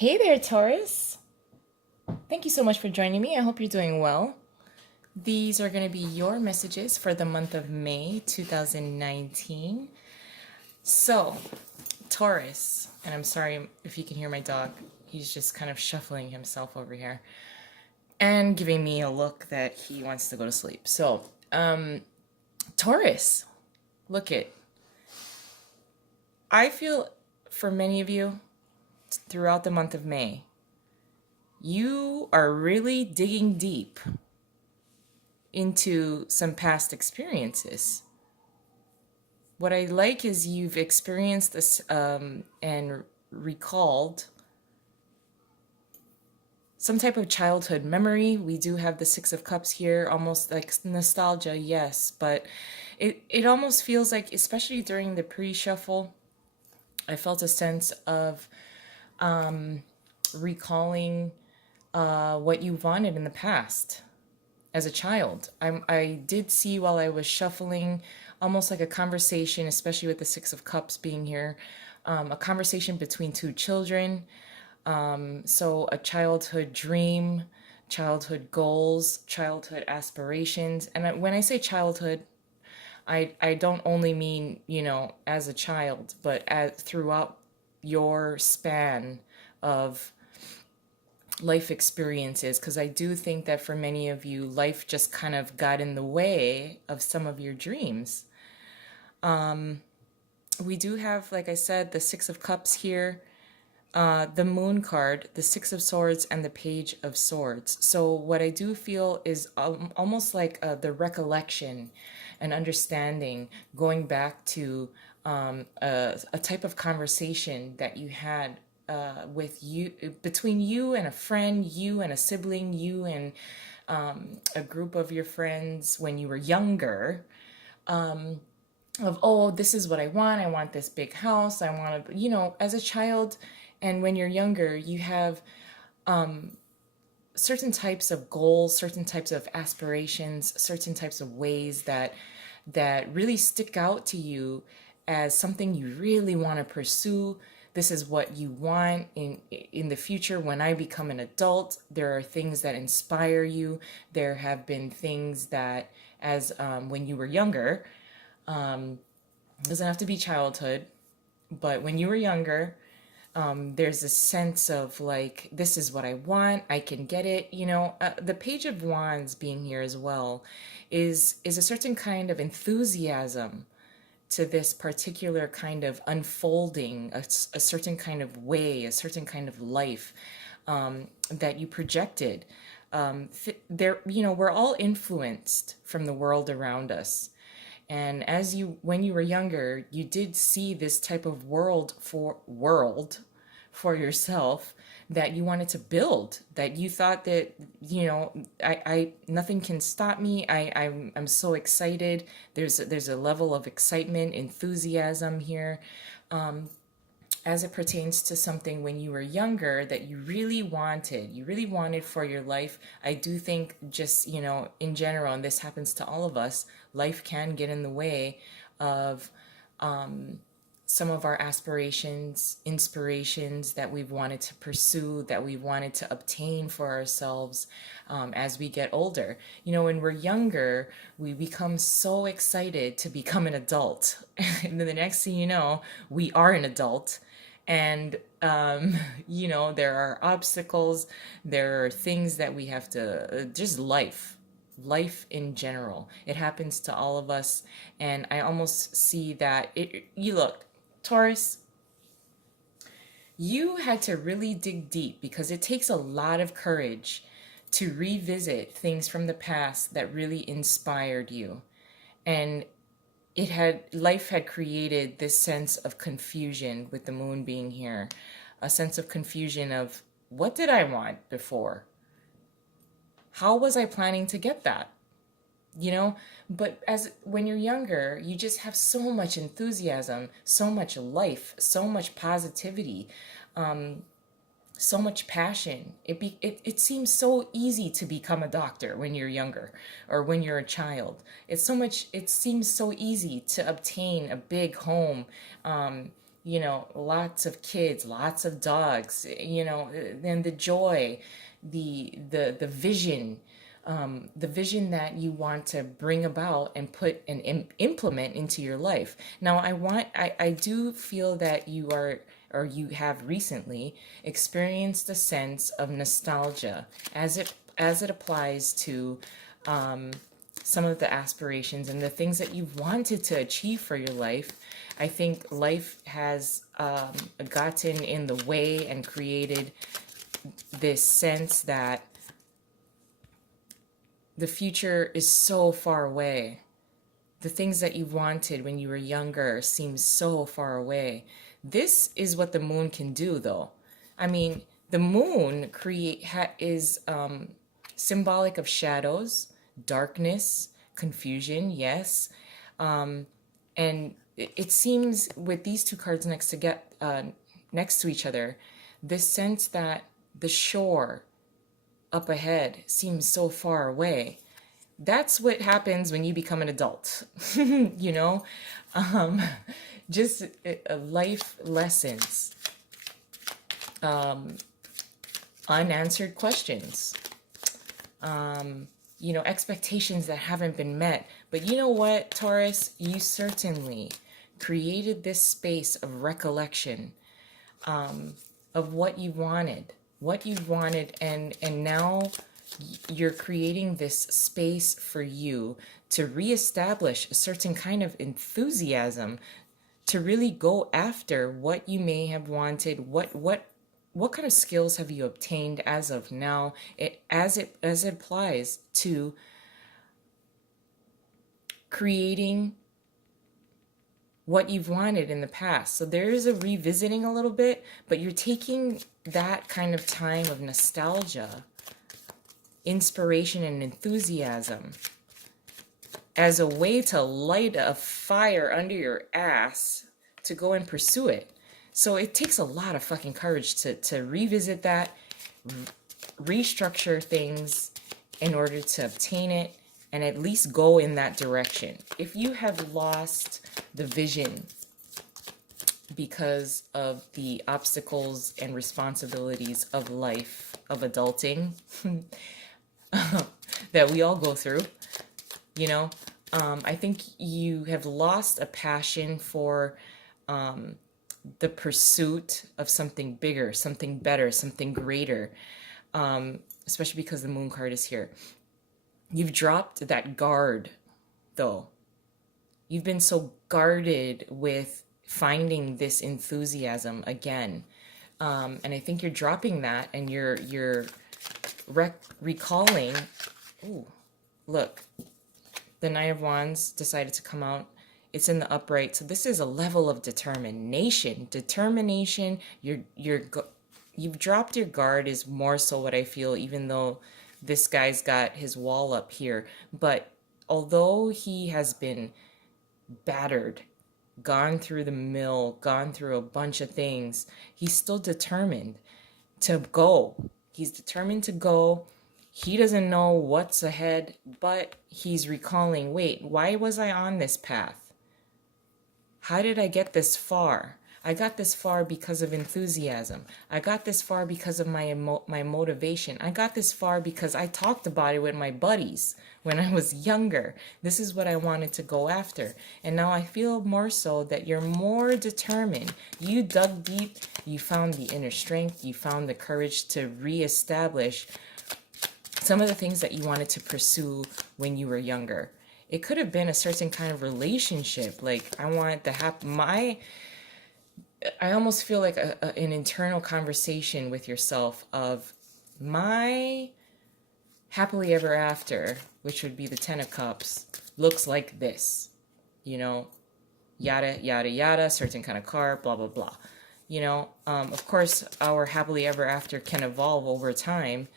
Hey there, Taurus. Thank you so much for joining me. I hope you're doing well. These are going to be your messages for the month of May 2019. So, Taurus, and I'm sorry if you can hear my dog, he's just kind of shuffling himself over here and giving me a look that he wants to go to sleep. So, Taurus, look it. I feel for many of you throughout the month of May, you are really digging deep into some past experiences. What I like is you've experienced this and recalled some type of childhood memory. We do have the Six of Cups here, almost like nostalgia, yes, but it almost feels like, especially during the pre-shuffle, I felt a sense of recalling what you wanted in the past as a child. I did see while I was shuffling almost like a conversation, especially with the Six of Cups being here, a conversation between two children. So a childhood dream, childhood goals, childhood aspirations. And when I say childhood, I don't only mean, as a child, but throughout your span of life experiences, because I do think that for many of you, life just kind of got in the way of some of your dreams. We do have, like I said, the Six of Cups here, the Moon card, the Six of Swords, and the Page of Swords. So what I do feel is almost like the recollection and understanding, going back to a type of conversation that you had with you, between you and a friend, you and a sibling, you and a group of your friends when you were younger, of, oh, this is what I want this big house, I want to, as a child. And when you're younger, you have certain types of goals, certain types of aspirations, certain types of ways that really stick out to you as something you really want to pursue. This is what you want in the future. When I become an adult, there are things that inspire you. There have been things that, as when you were younger, doesn't have to be childhood, but when you were younger, there's a sense of like, this is what I want, I can get it. The Page of Wands being here as well is a certain kind of enthusiasm to this particular kind of unfolding, a certain kind of way, a certain kind of life that you projected. We're all influenced from the world around us. And when you were younger, you did see this type of world for yourself that you wanted to build, that you thought that, I nothing can stop me. I'm so excited. There's a level of excitement, enthusiasm here, as it pertains to something when you were younger that you really wanted for your life. I do think, just, in general, and this happens to all of us, life can get in the way of some of our aspirations, inspirations that we've wanted to pursue, that we wanted to obtain for ourselves as we get older. When we're younger, we become so excited to become an adult. And then the next thing you know, we are an adult. And, there are obstacles, there are things that we have to, just life in general. It happens to all of us. And I almost see that you look, Taurus, you had to really dig deep because it takes a lot of courage to revisit things from the past that really inspired you. And life had created this sense of confusion with the moon being here, a sense of confusion of, what did I want before? How was I planning to get that? you know but as when you're younger, you just have so much enthusiasm, so much life, so much positivity, so much passion. It seems so easy to become a doctor when you're younger, or when you're a child. It seems so easy to obtain a big home, lots of kids, lots of dogs, and the joy, the vision, the vision that you want to bring about and put and implement into your life. Now, I do feel that you are, or you have recently experienced a sense of nostalgia as it applies to some of the aspirations and the things that you've wanted to achieve for your life. I think life has gotten in the way and created this sense that the future is so far away. The things that you wanted when you were younger seem so far away. This is what the moon can do, though. I mean, the moon is symbolic of shadows, darkness, confusion, yes. And it seems with these two cards next to each other, this sense that the shore up ahead seems so far away. That's what happens when you become an adult, you know? Um, just life lessons, unanswered questions, expectations that haven't been met. But you know what, Taurus? You certainly created this space of recollection, of what you wanted, and now you're creating this space for you to reestablish a certain kind of enthusiasm to really go after what you may have wanted. What kind of skills have you obtained as of now, as it applies to creating what you've wanted in the past? So there is a revisiting a little bit, but you're taking that kind of time of nostalgia, inspiration, and enthusiasm as a way to light a fire under your ass to go and pursue it. So it takes a lot of fucking courage to revisit that, restructure things in order to obtain it, and at least go in that direction. If you have lost the vision because of the obstacles and responsibilities of life, of adulting, that we all go through, I think you have lost a passion for the pursuit of something bigger, something better, something greater, especially because the moon card is here. You've dropped that guard, though. You've been so guarded with finding this enthusiasm again. And I think you're dropping that, and you're recalling. Ooh, look. The Knight of Wands decided to come out. It's in the upright. So this is a level of determination. Determination. You've dropped your guard is more so what I feel, even though this guy's got his wall up here. But although he has been battered, gone through the mill, gone through a bunch of things, he's still determined to go. He's determined to go. He doesn't know what's ahead, but he's recalling, wait, why was I on this path? How did I get this far? I got this far because of enthusiasm. I got this far because of my motivation. I got this far because I talked about it with my buddies when I was younger. This is what I wanted to go after. And now I feel more so that you're more determined. You dug deep. You found the inner strength. You found the courage to reestablish some of the things that you wanted to pursue when you were younger. It could have been a certain kind of relationship. Like, I wanted to have I almost feel like an internal conversation with yourself of my happily ever after, which would be the 10 of Cups, looks like this. Yada, yada, yada, certain kind of car, blah, blah, blah. Of course, our happily ever after can evolve over time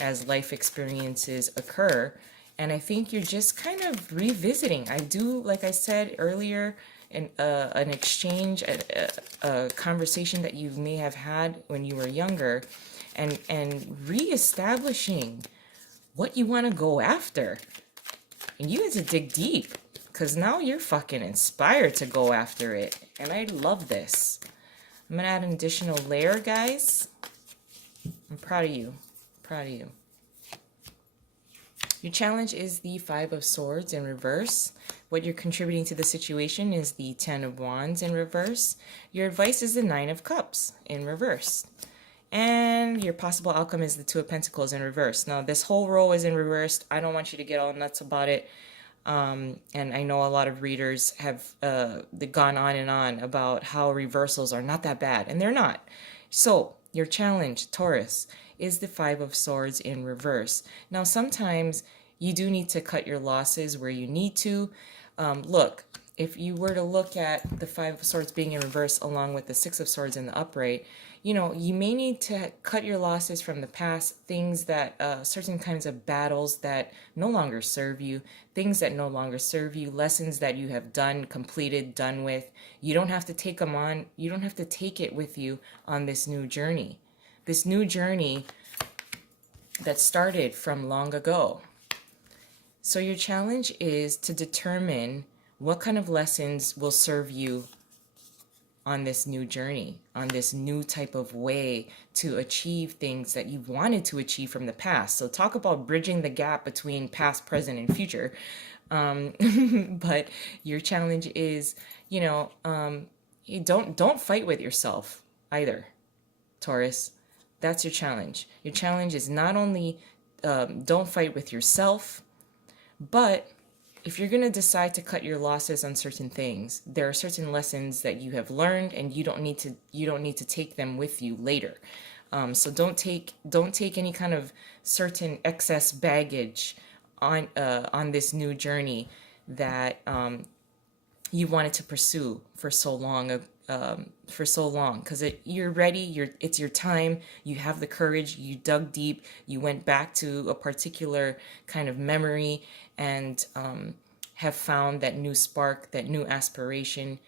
as life experiences occur. And I think you're just kind of revisiting. I do, like I said earlier, an exchange, a conversation that you may have had when you were younger, and reestablishing what you want to go after. And you have to dig deep, because now you're fucking inspired to go after it. And I love this. I'm going to add an additional layer, guys. I'm proud of you. Proud of you. Your challenge is the Five of Swords in reverse. What you're contributing to the situation is the Ten of Wands in reverse. Your advice is the Nine of Cups in reverse. And your possible outcome is the Two of Pentacles in reverse. Now, this whole row is in reverse. I don't want you to get all nuts about it. And I know a lot of readers have gone on and on about how reversals are not that bad, and they're not. So, your challenge, Taurus, is the Five of Swords in reverse. Now, sometimes you do need to cut your losses where you need to. Look, if you were to look at the Five of Swords being in reverse along with the Six of Swords in the upright, you know, you may need to cut your losses from the past, things that, certain kinds of battles that no longer serve you, things that no longer serve you, lessons that you have done, completed, done with. You don't have to take them on, you don't have to take it with you on this new journey. This new journey that started from long ago. So your challenge is to determine what kind of lessons will serve you on this new journey, on this new type of way to achieve things that you've wanted to achieve from the past. So talk about bridging the gap between past, present, and future. But your challenge is, you know, don't fight with yourself either, Taurus. That's your challenge. Your challenge is not only don't fight with yourself, but if you're going to decide to cut your losses on certain things, there are certain lessons that you have learned, and you don't need to take them with you later. So don't take any kind of certain excess baggage on this new journey that you wanted to pursue for so long. Because you're ready. It's your time. You have the courage. You dug deep. You went back to a particular kind of memory and have found that new spark, that new aspiration.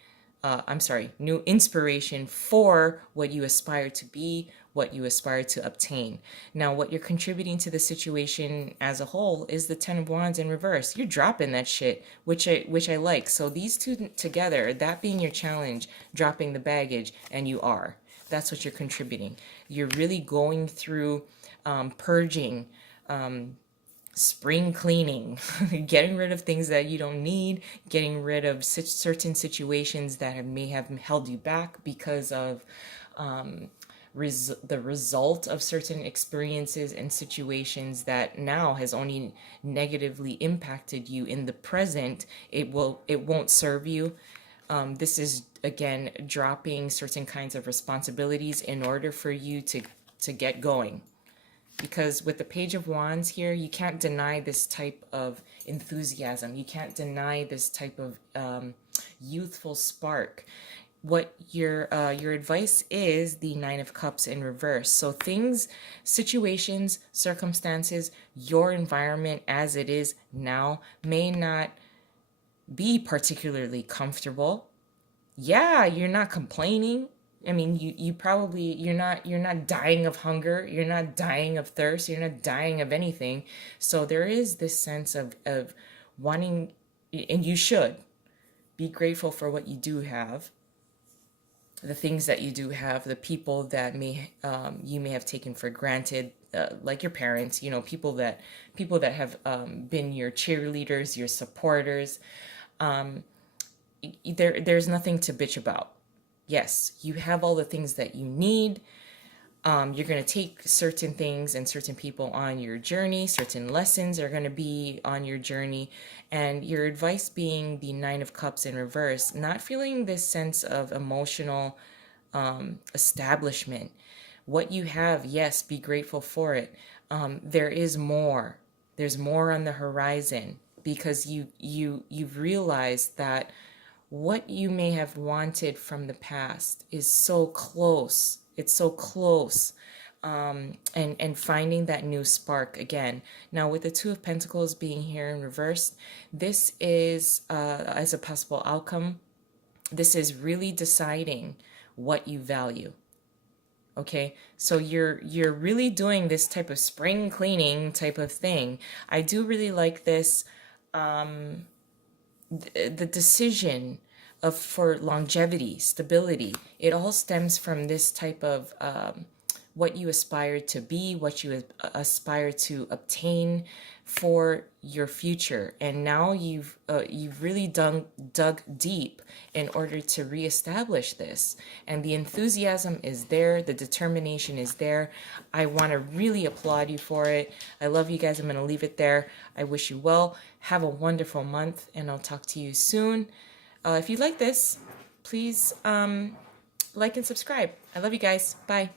New inspiration for what you aspire to be, what you aspire to obtain. Now, what you're contributing to the situation as a whole is the Ten of Wands in reverse. You're dropping that shit, which I like. So these two together, that being your challenge, dropping the baggage, and you are. That's what you're contributing. You're really going through purging, spring cleaning, getting rid of things that you don't need, getting rid of certain situations that may have held you back because of the result of certain experiences and situations that now has only negatively impacted you in the present. It won't serve you. This is, again, dropping certain kinds of responsibilities in order for you to get going. Because with the Page of Wands here, you can't deny this type of enthusiasm. You can't deny this type of youthful spark. What your advice is the Nine of Cups in reverse. So things, situations, circumstances, your environment as it is now may not be particularly comfortable. Yeah, you're not complaining. I mean, you probably, you're not dying of hunger, you're not dying of thirst, you're not dying of anything. So there is this sense of wanting, and you should be grateful for what you do have, the things that you do have, the people that you may have taken for granted, like your parents, you know, people that have been your cheerleaders, your supporters. There's nothing to bitch about. Yes, you have all the things that you need. You're going to take certain things and certain people on your journey. Certain lessons are going to be on your journey. And your advice being the Nine of Cups in reverse, not feeling this sense of emotional establishment. What you have, yes, be grateful for it. There is more. There's more on the horizon because you've realized that what you may have wanted from the past is so close. It's so close. And finding that new spark again. Now, with the Two of Pentacles being here in reverse, this is, as a possible outcome, this is really deciding what you value. Okay, so you're really doing this type of spring cleaning type of thing. I do really like this. the decision of for longevity, stability, it all stems from this type of what you aspire to be, what you aspire to obtain for your future. And now you've really dug deep in order to reestablish this. And the enthusiasm is there, the determination is there. I want to really applaud you for it. I love you guys. I'm going to leave it there. I wish you well. Have a wonderful month, and I'll talk to you soon. If you like this, please like and subscribe. I love you guys. Bye.